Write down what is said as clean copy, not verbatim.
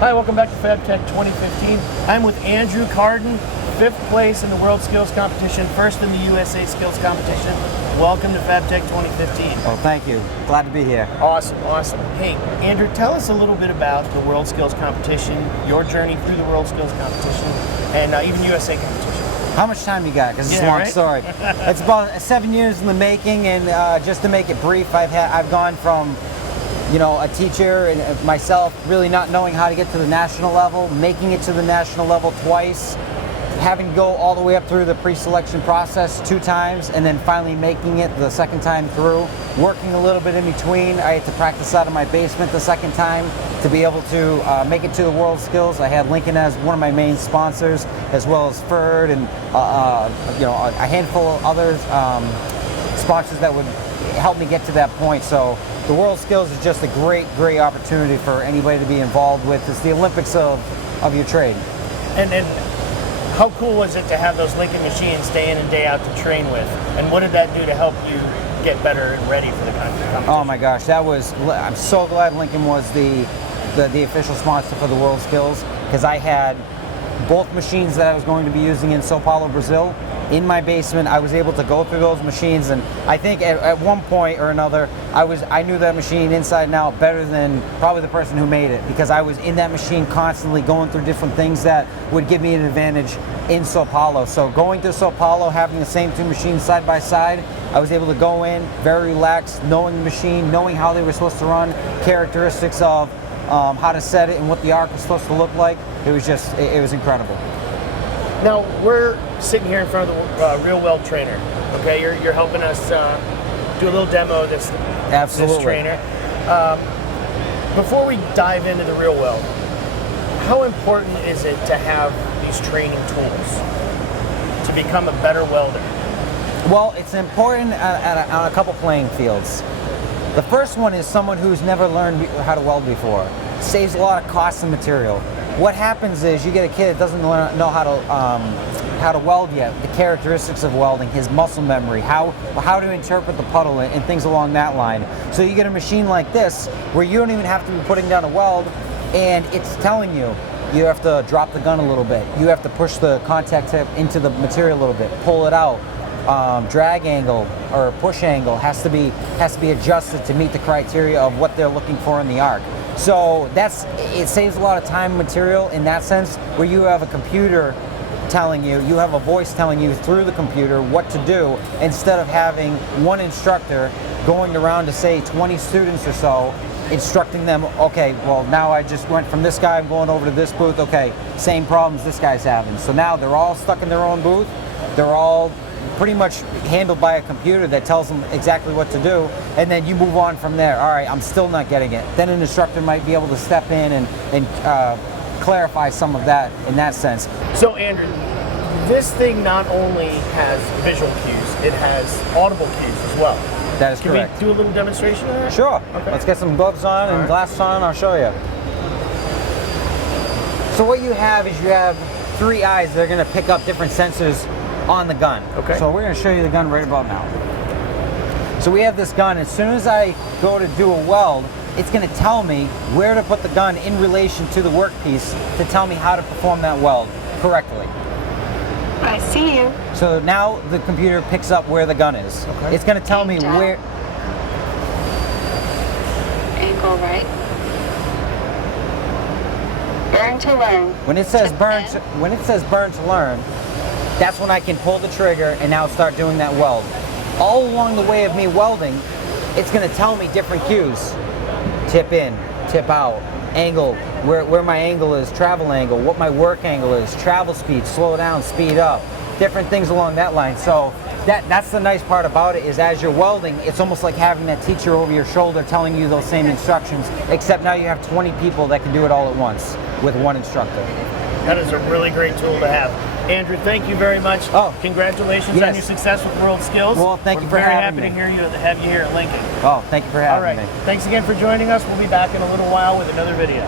Hi, welcome back to FABTECH 2015. I'm with Andrew Cardin, 5th place in the World Skills Competition, 1st in the USA Skills Competition. Welcome to FABTECH 2015. Well, thank you. Glad to be here. Awesome, awesome. Hey, Andrew, tell us a little bit about the World Skills Competition, your journey through the World Skills Competition, and even USA Competition. How much time you got? Because it's a long story. It's about 7 years in the making, and just to make it brief, I've gone from, you know, a teacher and myself really not knowing how to get to the national level, making it to the national level twice, having to go all the way up through the pre-selection process 2 times, and then finally making it the 2nd time through, working a little bit in between. I had to practice out of my basement the 2nd time to be able to make it to the World Skills. I had Lincoln as one of my main sponsors, as well as FABTECH and you know, a handful of other sponsors that would help me get to that point. So the World Skills is just a great opportunity for anybody to be involved with. It's the Olympics of your trade. And how cool was it to have those Lincoln machines day in and day out to train with? And what did that do to help you get better and ready for the competition? Oh my gosh, I'm so glad Lincoln was the official sponsor for the World Skills, because I had both machines that I was going to be using in Sao Paulo, Brazil. In my basement, I was able to go through those machines, and I think at one point or another, I knew that machine inside and out better than probably the person who made it, because I was in that machine constantly going through different things that would give me an advantage in Sao Paulo. So going to Sao Paulo, having the same 2 machines side by side, I was able to go in very relaxed, knowing the machine, knowing how they were supposed to run, characteristics of how to set it and what the arc was supposed to look like. It was just, it was incredible. Now, we're sitting here in front of the REALWELD Trainer. Okay, you're helping us do a little demo of this trainer. Before we dive into the REALWELD, how important is it to have these training tools to become a better welder? Well, it's important on a couple playing fields. The first one is someone who's never learned how to weld before. Saves a lot of cost and material. What happens is you get a kid that doesn't know how to weld yet, the characteristics of welding, his muscle memory, how to interpret the puddle and things along that line. So you get a machine like this where you don't even have to be putting down a weld, and it's telling you have to drop the gun a little bit, you have to push the contact tip into the material a little bit, pull it out. Drag angle or push angle has to be adjusted to meet the criteria of what they're looking for in the arc. So it saves a lot of time and material in that sense, where you have a computer telling you, you have a voice telling you through the computer what to do, instead of having one instructor going around to say 20 students or so, instructing them, okay, well now I just went from this guy, I'm going over to this booth, okay, same problems this guy's having. So now they're all stuck in their own booth, they're all pretty much handled by a computer that tells them exactly what to do, and then you move on from there. All right, I'm still not getting it. Then an instructor might be able to step in and clarify some of that in that sense. So Andrew, this thing not only has visual cues, it has audible cues as well. That is correct. Can we do a little demonstration of that? Sure. Okay. Let's get some gloves on and glasses on, and I'll show you. So what you have is you have 3 eyes that are going to pick up different sensors on the gun. Okay. So we're going to show you the gun right about now. So we have this gun. As soon as I go to do a weld, it's going to tell me where to put the gun in relation to the workpiece to tell me how to perform that weld correctly. I see you. So now the computer picks up where the gun is. Okay. It's going to tell me where. Angle right. Burn to learn. When it says burn to learn, that's when I can pull the trigger and now start doing that weld. All along the way of me welding, it's going to tell me different cues. Tip in, tip out, angle, where my angle is, travel angle, what my work angle is, travel speed, slow down, speed up, different things along that line. So that's the nice part about it, is as you're welding, it's almost like having that teacher over your shoulder telling you those same instructions, except now you have 20 people that can do it all at once with one instructor. That is a really great tool to have. Andrew, thank you very much. Oh, congratulations on your success with World Skills. Well, thank you for having me. We're very happy to have you here at Lincoln. Oh, thank you for having me. All right, thanks again for joining us. We'll be back in a little while with another video.